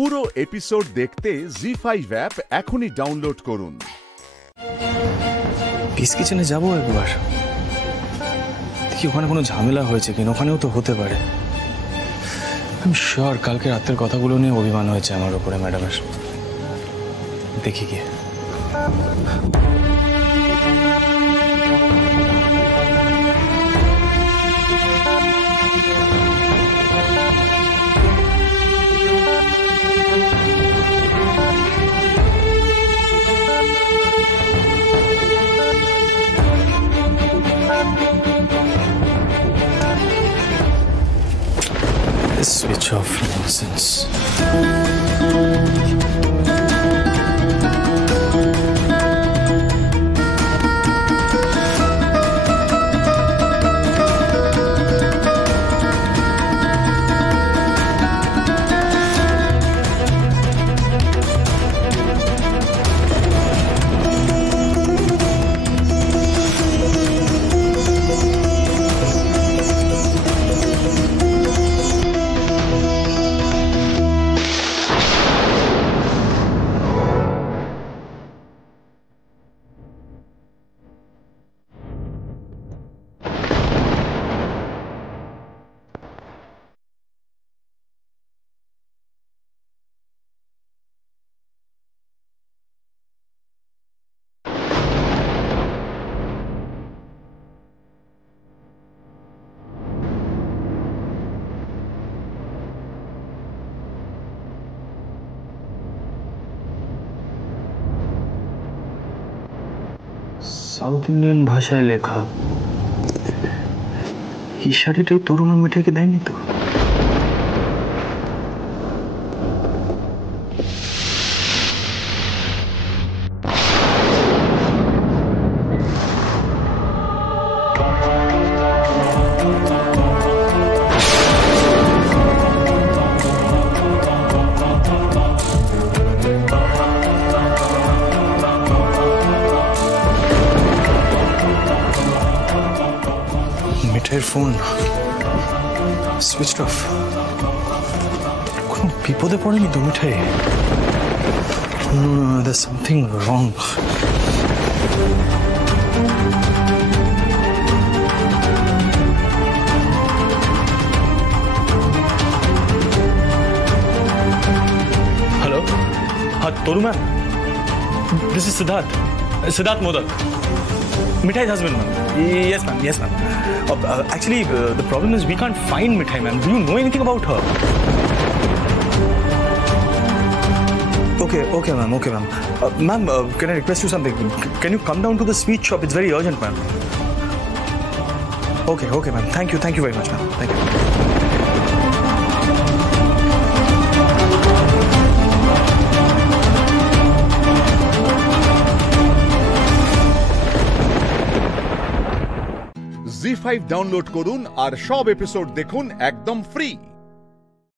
পুরো এপিসোড দেখতে জি5 অ্যাপ এখনই ডাউনলোড করুন। পিস কিচেনে যাবো একবার, দেখি ওখানে কোনো ঝামেলা হয়েছে কিনা, ওখানেও তো হতে পারে। আমি শিওর কালকে রাতের কথাগুলো নিয়ে অভিমান হয়েছে আমার উপরে ম্যাডামের। দেখি গিয়ে। Switch off nonsense. South Indian ভাষায় লেখা। এই শাড়িটাই তরুণ মিঠাইকে দেয়নি তো? মিঠাইয়ের ফোন সুইচড অফ। কোনো বিপদে পড়েনি তো মিঠাই? There's something wrong. Hello? Toru ma'am. This is Siddharth Modak. Mithai's husband, ma'am. Yes, ma'am. Yes, ma'am. Actually, the problem is we can't find Mithai, ma'am. Do you know anything about her? Okay, ma'am. Ma'am, can I request you something? Can you come down to the sweet shop? It's very urgent, ma'am. Okay, ma'am. Thank you very much, ma'am. Thank you. ZEE5 download করুন আর সব এপিসোড দেখুন একদম ফ্রি।